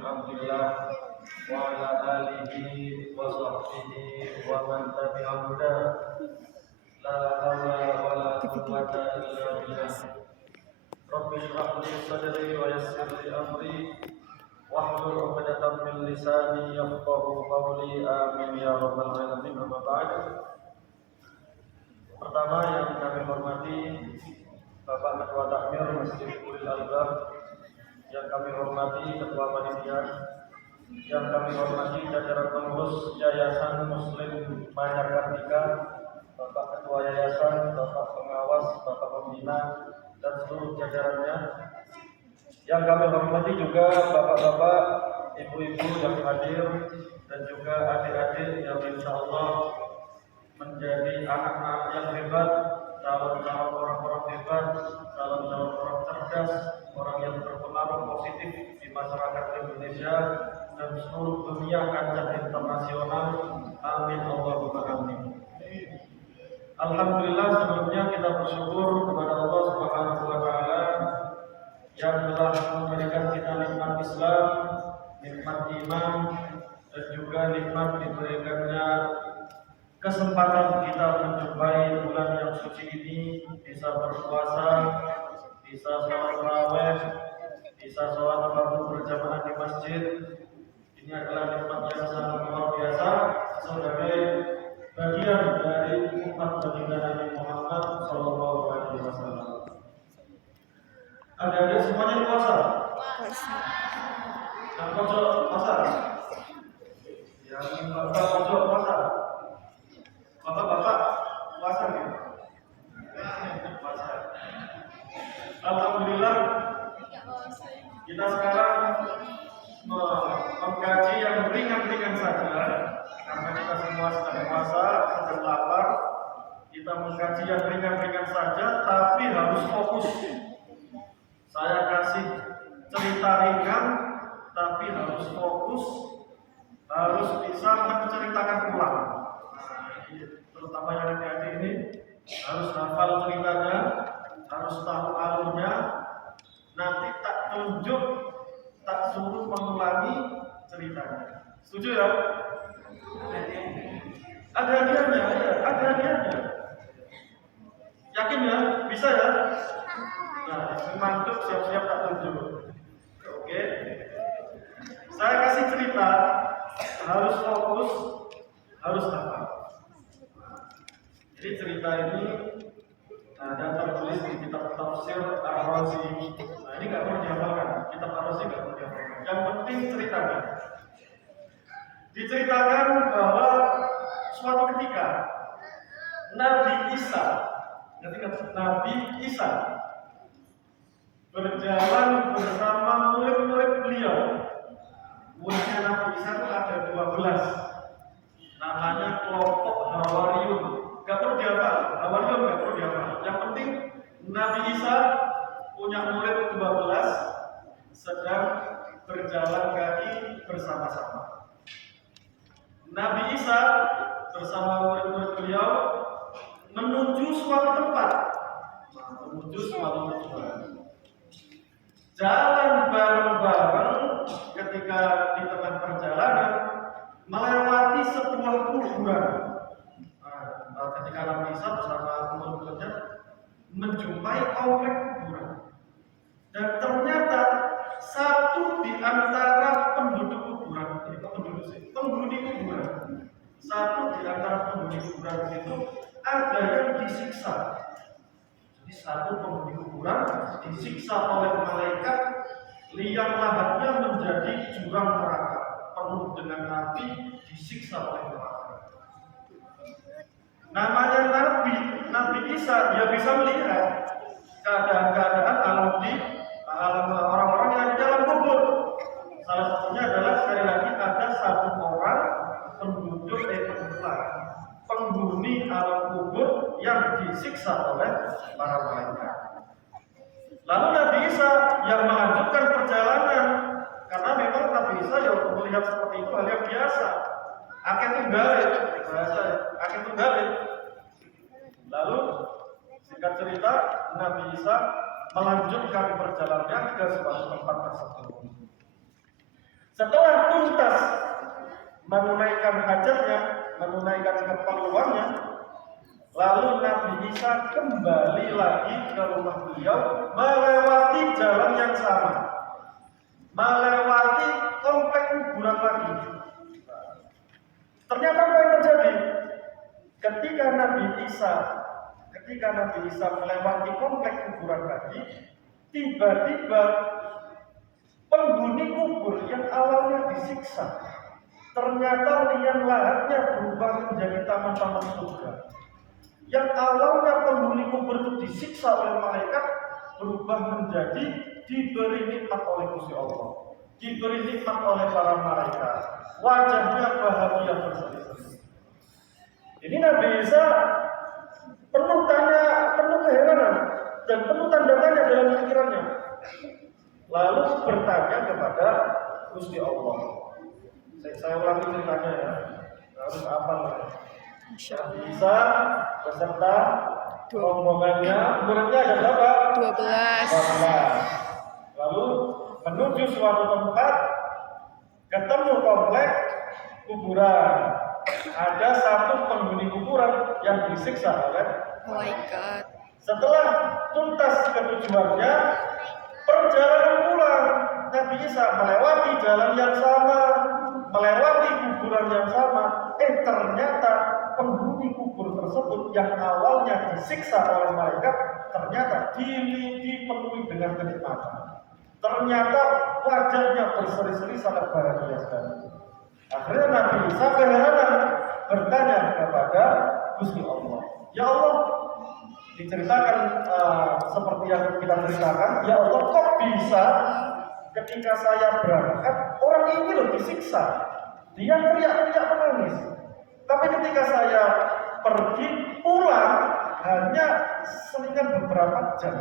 Abdillah wa ala alihi wa sahbihi wa man tabi'ahu huda. La hawla wa la quwwata illa billah. Rabbi shrah li sadri wa yassir li amri wahlul 'uqdatam min lisani yafqahu qawli. Amin ya rabbal alamin. Amma ba'd. Pertama yang kami hormati Bapak Ketua Takmir Masjid Ulil Albab, yang kami hormati Ketua Panitia, yang kami hormati jajaran pengurus Yayasan Muslim Manyar Kartika, Bapak Ketua Yayasan, Bapak Pengawas, Bapak Pembina, dan seluruh jajarannya. Yang kami hormati juga bapak-bapak, ibu-ibu yang hadir, dan juga adik-adik yang insya Allah menjadi anak-anak yang hebat, calon-calon orang-orang hebat, calon-calon orang cerdas, orang yang berpengaruh positif di masyarakat Indonesia dan seluruh dunia kancah internasional. Amin Allahumma amin. Alhamdulillah, sebelumnya kita bersyukur kepada Allah Subhanahu wa taala yang telah memberikan kita nikmat Islam, nikmat iman, dan juga nikmat diberikannya kesempatan kita menjumpai bulan yang suci ini, bisa berpuasa, bisa sholat tarawih, bisa sholat fardu berjamaah di masjid. Ini adalah nikmat yang sangat luar biasa sebagai bagian dari umat baginda Nabi Muhammad SAW. Adik-adik semuanya puasa? Yang pojok puasa? Yang bapak pojok puasa? Bapak-bapak puasa gitu? Puasa. Alhamdulillah, kita sekarang mengkaji yang ringan-ringan saja, karena kita semua sedang puasa, sedang lapar. Kita mengkaji yang ringan-ringan saja, tapi harus fokus. Saya kasih cerita ringan, tapi harus fokus, harus bisa menceritakan ulang. Terutama yang adik-adik ini harus hafal ceritanya, harus tahu alurnya. Nanti tak tunjuk, tak suruh mengulangi ceritanya. Setuju ya? Ada hadiahnya, ada hadiahnya. Yakin ya? Bisa ya? Nah, mantap, siap-siap tak tunjuk. Oke? Saya kasih cerita, harus fokus, harus hafal. Jadi cerita ini ada tertulis di kitab tafsir Ar-Razi. Nah, ini nggak perlu dihafalkan, kitab Ar-Razi nggak perlu dihafalkan. Yang penting ceritanya. Diceritakan bahwa suatu ketika Nabi Isa, Nabi Isa berjalan bersama murid-murid beliau. Muridnya Nabi Isa itu ada 12. Namanya kelompok Hawariyun. Gak perlu dihafal, Hawariyun gak perlu dihafal. Yang penting Nabi Isa punya murid 12 sedang berjalan kaki bersama-sama. Nabi Isa bersama murid-murid beliau menuju suatu tempat. Jalan bareng-bareng, ketika di tengah perjalanan melewati sebuah kuburan. Ketika Nabi Isa bersama murid-muridnya menjumpai komplek kuburan, dan ternyata satu di antara penduduk kuburan, penghuni kuburan, satu di antara penghuni kuburan itu ada yang disiksa. Jadi satu penghuni kuburan disiksa oleh malaikat, liang lahatnya menjadi jurang neraka, penuh dengan api, disiksa oleh neraka. Namanya Nabi Isa, dia bisa melihat keadaan-keadaan alam orang-orang yang di dalam kubur. Salah satunya adalah, sekali lagi, ada satu orang penghuni alam kubur yang disiksa oleh para malaikat. Lalu Nabi Isa yang melanjutkan perjalanan, karena memang Nabi Isa yang melihat seperti itu hal yang biasa. Akeh tunggale, bahasa akeh tunggale. Lalu singkat cerita, Nabi Isa melanjutkan perjalanannya ke suatu tempat tersebut. menunaikan hajatnya, menunaikan keperluannya. Lalu Nabi Isa kembali lagi ke rumah beliau, melewati jalan yang sama, melewati komplek kuburan lagi. Ternyata apa yang terjadi? Ketika Nabi Isa melewati komplek kuburan lagi, tiba-tiba penghuni kubur yang awalnya disiksa, ternyata liang lahatnya berubah menjadi taman-taman surga. Yang awalnya penghuni kubur itu disiksa oleh malaikat, berubah menjadi diberi nikmat oleh Gusti Allah, diberi nikmat oleh para malaikat. Wajahnya bahagia berseri-seri. Ini Nabi Isa penuh keheranan dan penuh tanda tanya dalam pikirannya. Lalu bertanya kepada Gusti Allah. Saya ulangi ceritanya ya, harus hafal. Nabi Isa beserta rombongannya, muridnya ada berapa? 12. Lalu menuju suatu tempat, ketemu komplek kuburan. Ada satu penghuni kuburan yang disiksa oleh malaikat. Setelah tuntas ketujuannya, perjalanan pulang. Nabi Isa melewati jalan yang sama, melewati kuburan yang sama. Ternyata penghuni kubur tersebut yang awalnya disiksa oleh malaikat, ternyata dipenuhi dengan kenikmatan. Ternyata wajahnya berseri-seri sangat bahagia sekali. Akhirnya Nabi Isa keheranan bertanya kepada Gusti Allah. Ya Allah, diceritakan seperti yang kita ceritakan. Ya Allah, kok bisa ketika saya berangkat orang ini loh disiksa, dia teriak-teriak menangis. Tapi ketika saya pergi pulang hanya selingan beberapa jam,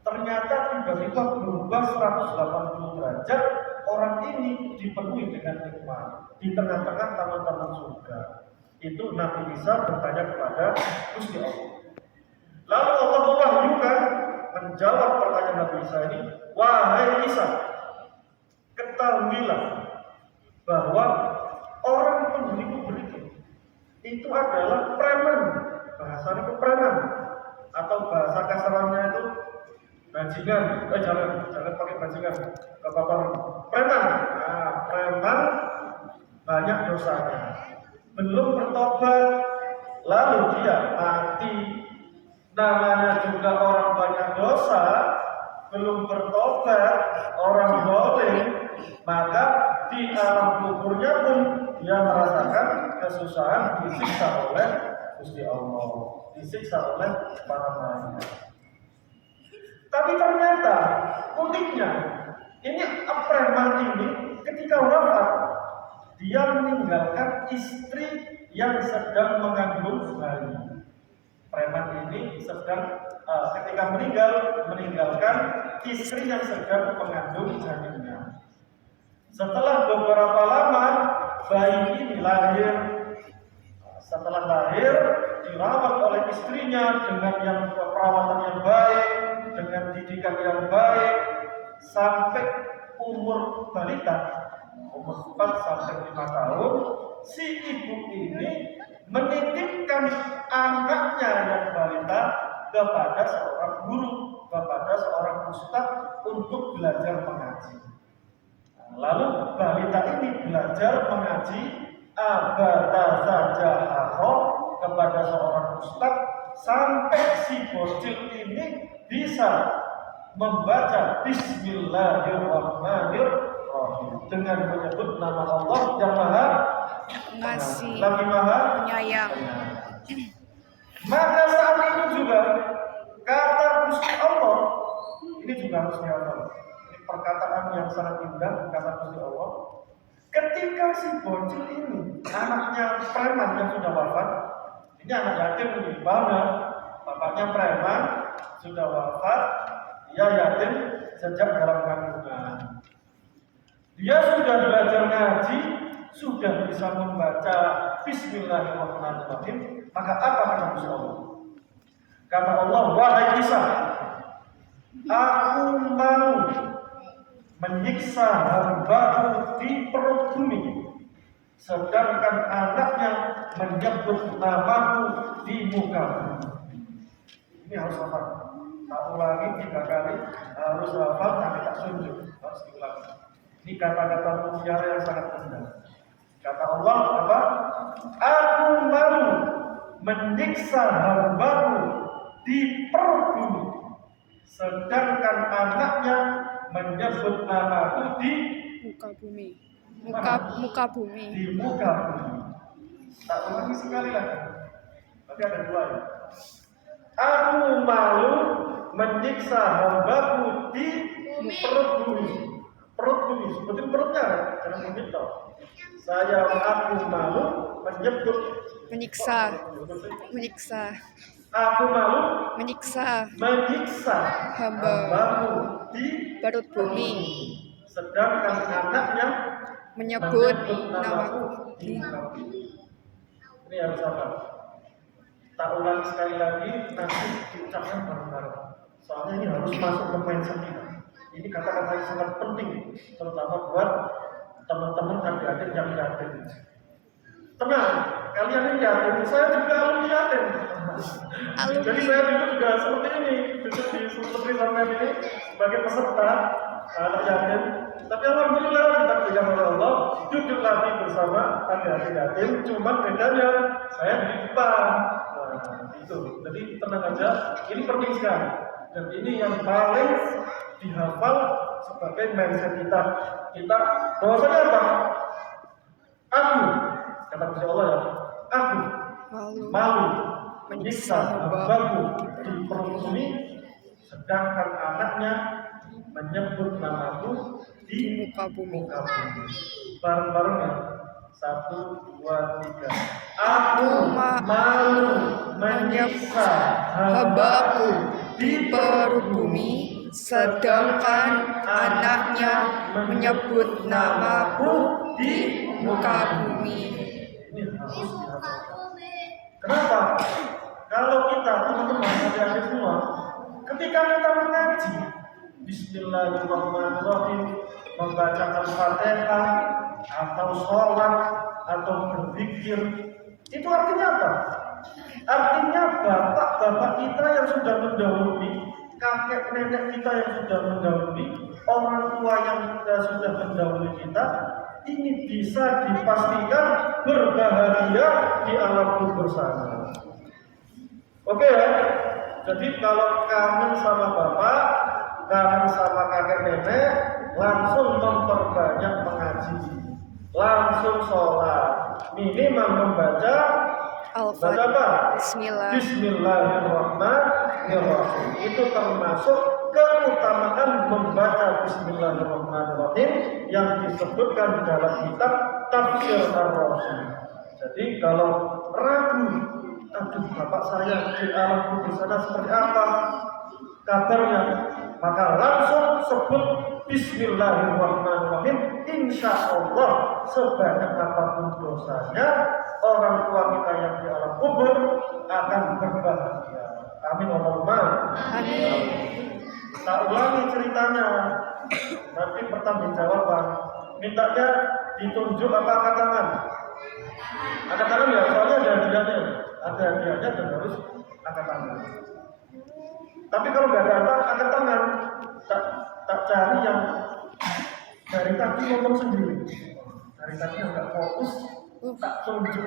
ternyata tiba-tiba berubah 180 derajat. Orang ini dipenuhi dengan nikmat di tengah-tengah taman-taman surga. Itu Nabi Isa bertanya kepada Gusti Allah. Lalu Allah mewahyukan menjawab pertanyaan Nabi Isa ini, wahai Isa, ketahuilah bahwa orang penghuni kubur itu adalah preman. Bahasanya itu preman, atau bahasa kasarannya itu bajingan. Jangan pakai bajingan, kebakaran. Preman. Nah, preman banyak dosanya, belum bertobat, lalu dia mati. Namanya juga orang banyak dosa, belum bertobat, orang zalim, maka di alam kuburnya pun dia merasakan kesusahan, disiksa oleh Gusti Allah, disiksa oleh para malaikat. Tapi ternyata uniknya, ini preman ini ketika wafat, dia meninggalkan istri yang sedang mengandung bayi. Preman ini ketika meninggalkan istri yang sedang mengandung janinnya. Setelah beberapa lama bayi ini lahir. Setelah lahir dirawat oleh istrinya dengan perawatan yang baik, dengan didikan yang baik, sampai umur balita, umur 4 sampai 5 tahun, si ibu ini menitipkan anaknya yang balita kepada seorang guru, kepada seorang ustadz untuk belajar mengaji. Lalu balita ini belajar mengaji abata saja kepada seorang ustadz, sampai si bocil ini bisa membaca Bismillahirrahmanirrahim dengan menyebut nama Allah yang Maha Pengasih, lagi Maha Penyayang. Maka saat itu juga kata Gusti Allah, ini juga harus dihafal. Ini perkataan yang sangat indah kata Gusti Allah. Ketika si bocil ini, anaknya preman yang sudah wafat, ini anak yatim ini, bangga, bapaknya preman sudah wafat, dia yatim sejak dalam kandungan. Dia sudah belajar ngaji, sudah bisa membaca Bismillahirrahmanirrahim. Maka apa kata Gusti Allah? Kata Allah, wahai Isa, aku mau menyiksa hambaku di perut bumi sedangkan anaknya menyebut namaku di muka bumi. Ini harus hafal. Tak ulangi 3 kali, harus hafal, tapi tak sunjuk, harus diulangi. Ini kata-kata mutiara yang sangat indah. Kata Allah apa? Aku malu menyiksa hambaku di perut bumi, sedangkan anaknya menyebut namaku di muka bumi. Muka bumi. Di muka bumi. Tak ulangi sekali lagi. Tapi ada 2 ya. Aku malu menyiksa hambaku di perut bumi. Perut bumi, sebutin perutnya, jangan begitu. Aku malu Menyiksa. Aku malu Menyiksa hambaku di perut bumi, sedangkan anaknya menyebut namaku di. Ini harus apa? Tak ulangi sekali lagi, nanti diucapkan bareng-bareng. Soalnya ini harus masuk ke mindset kita. Ini kata-kata yang sangat penting, terutama buat teman-teman adik-adik yang yatim. Tenang, kalian ini yatim, saya juga alumni yatim. Jadi saya juga seperti ini, duduk di seperti sampai ini sebagai peserta anak yatim. Tapi alhamdulillah kita berikan oleh Allah, duduk lagi bersama adik-adik yatim. Cuma bedanya saya di depan. Itu. Jadi tenang aja, ini penting sekali. Dan ini yang paling dihafal sebagai mindset kita. Bahwasanya apa? Aku, kata Gusti Allah ya, aku malu menyiksa hambaku di perut bumi, sedangkan anaknya menyebut namaku di muka bumi. Bareng-bareng ya. 1, 2, 3. Aku malu menyiksa hambaku di perut bumi, sedangkan anaknya menyebut namaku di muka bumi. Ini harus dihafalkan. Kenapa? Kalau kita teman-teman adik-adik semua, ketika kita mengaji Bismillahirrahmanirrahim, membaca Al-Fatihah atau sholat atau berzikir, itu artinya apa? Artinya bapak-bapak kita yang sudah mendahului, kakek nenek kita yang sudah mendahului, orang tua yang sudah mendahului kita, ini bisa dipastikan berbahagia di alam kubur sana. Oke ya? Jadi kalau kangen sama bapak, kangen sama kakek nenek, langsung memperbanyak mengaji, langsung sholat, minimal membaca Al-Fatihah. Bismillahirrahmanirrahim. Itu termasuk keutamaan membaca Bismillahirrahmanirrahim yang disebutkan dalam kitab Tafsir Ar-Razi. Jadi kalau ragu, aduh bapak saya di alam kubur sana seperti apa kabarnya, maka langsung sebut Bismillahirrahmanirrahim. Insya Allah sebanyak apapun dosanya, orang tua kita yang di alam kubur akan berbahagia. Amin Allahumma amin. Tak ulangi ceritanya, nanti pertanggungjawaban. Mintanya ditunjuk apa angkat tangan? Angkat tangan ya, soalnya ada hadiahnya. Ada hadiahnya dan harus angkat tangan. Tapi kalau nggak ada angkat tangan, tak cari yang dari tadi ngomong sendiri. Dari tadi yang nggak fokus, tak tunjuk.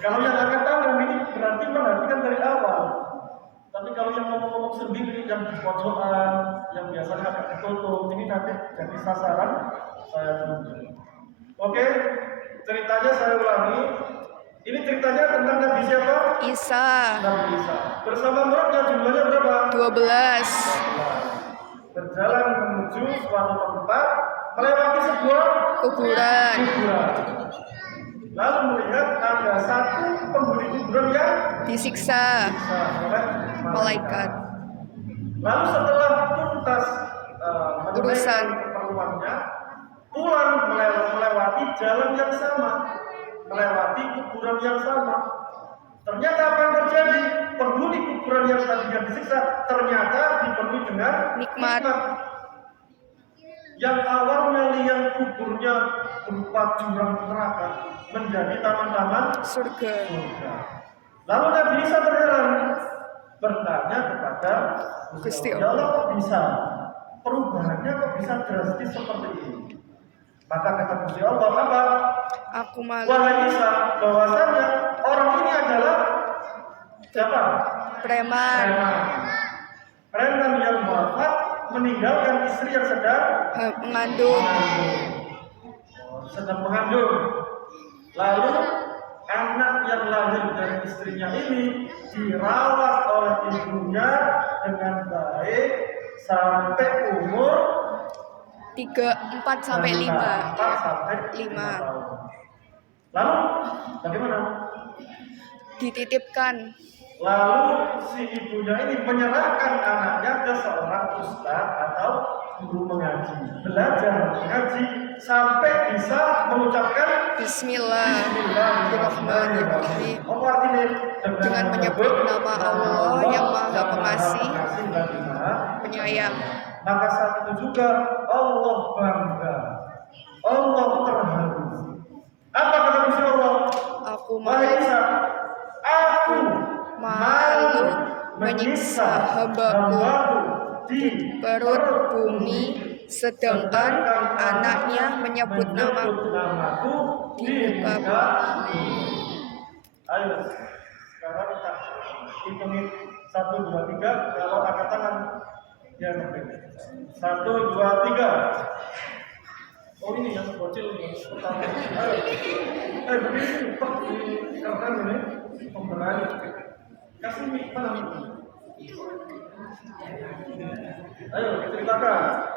Kalau yang angkat tangan ini berarti perhatikan dari awal. Tapi kalau yang ngomong-ngomong sendiri, yang di pojokan, yang biasanya agak ditutup, ini nanti jadi sasaran saya tunjuk. Oke, ceritanya saya ulangi. Ini ceritanya tentang Nabi siapa? Isa. Nabi Isa. Bersama muridnya jumlahnya berapa? 12. Berjalan menuju suatu tempat, melewati sebuah kuburan. Lalu melihat ada satu penghuni kuburan yang disiksa oleh malaikat. Lalu setelah tuntas urusan keperluannya, pulang melewati jalan yang sama, melewati kuburan yang sama. Ternyata apa yang terjadi? Penghuni kuburan yang tadinya disiksa ternyata dipenuhi dengan nikmat. yang awalnya liang kuburnya berupa jurang neraka menjadi taman-taman surga. surga. Lalu Nabi Isa terheran, bertanya kepada Gusti Ya Allah, kok bisa? Perubahannya kok bisa drastis seperti ini? Maka kata Gusti Allah, apa? Aku malu. Wahai Isa, bahwasanya orang ini adalah siapa? Preman. Preman yang wafat meninggalkan istri yang sedang Mengandung. mengandung. Lalu anak yang lahir dari istrinya ini dirawat oleh ibunya dengan baik sampai umur 4 sampai 5. 4 sampai 5 tahun. Lalu bagaimana? Dititipkan. Lalu si ibunya ini menyerahkan anaknya ke seorang ustaz atau guru mengaji, belajar mengaji sampai bisa mengucapkan Bismillahirrahmanirrahim. Apa artinya? Dengan menyebut nama Allah yang Maha Pengasih, Penyayang. Maka saat itu juga Allah bangga, Allah terharu. Apa kata Gusti Allah? Aku Wahai malu Isa, aku malu menyiksa hambaku di perut bumi, sedangkan anaknya menyebut namaku di muka bumi. Ayo, sekarang kita hitungin 1, 2, 3. Kalau angkat tangan, ya sampai 1, 2, 3. Oh ini yang bocil ini pertama. Ayo, berdiri cepat di kanan ini. Pembelaan. Kasih mic mana? Ayo ceritakan.